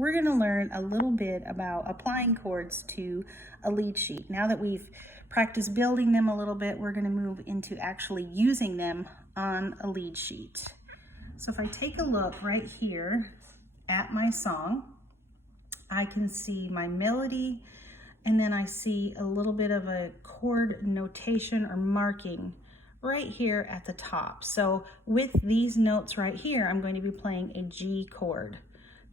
we're going to learn a little bit about applying chords to a lead sheet. Now that we've practiced building them a little bit, we're going to move into actually using them on a lead sheet. So if I take a look right here at my song, I can see my melody, and then I see a little bit of a chord notation or marking right here at the top. So with these notes right here, I'm going to be playing a G chord.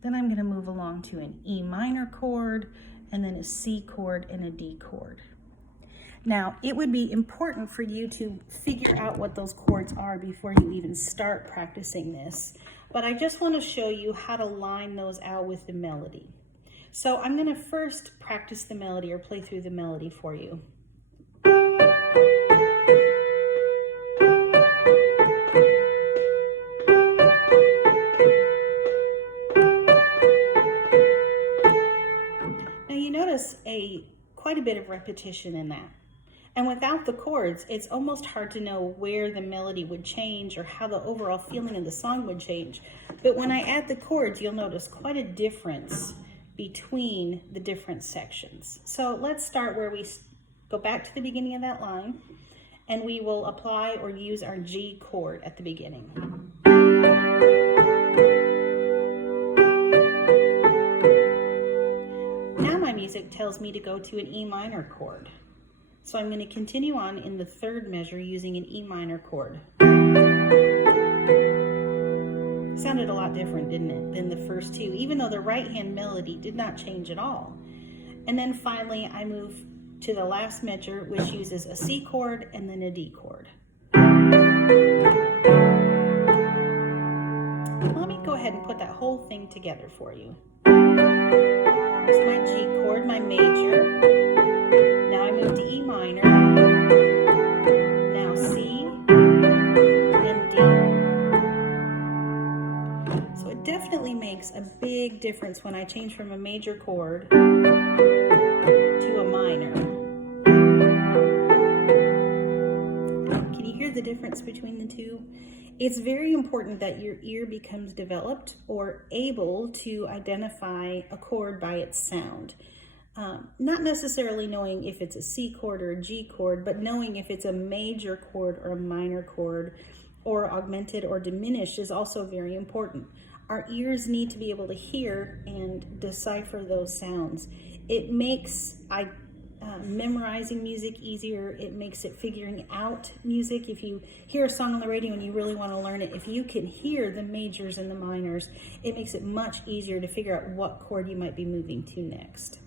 Then I'm going to move along to an E minor chord, and then a C chord and a D chord. Now, it would be important for you to figure out what those chords are before you even start practicing this. But I just want to show you how to line those out with the melody. So I'm going to first practice the melody or play through the melody for you. Now you notice quite a bit of repetition in that. And without the chords, it's almost hard to know where the melody would change or how the overall feeling of the song would change. But when I add the chords, you'll notice quite a difference between the different sections. So let's start where we go back to the beginning of that line, and we will apply or use our G chord at the beginning. Now my music tells me to go to an E minor chord. So I'm going to continue on in the third measure using an E minor chord. Sounded a lot different, didn't it, than the first two, even though the right hand melody did not change at all. And then finally I move to the last measure, which uses a C chord and then a D chord. Let me go ahead and put that whole thing together for you. Here's my G chord, my major. Now I move to E minor, now C, and D. So it definitely makes a big difference when I change from a major chord to a minor. Can you hear the difference between the two? It's very important that your ear becomes developed or able to identify a chord by its sound. Not necessarily knowing if it's a C chord or a G chord, but knowing if it's a major chord or a minor chord, or augmented or diminished is also very important. Our ears need to be able to hear and decipher those sounds. It makes memorizing music easier. It makes it figuring out music. If you hear a song on the radio and you really want to learn it, if you can hear the majors and the minors, it makes it much easier to figure out what chord you might be moving to next.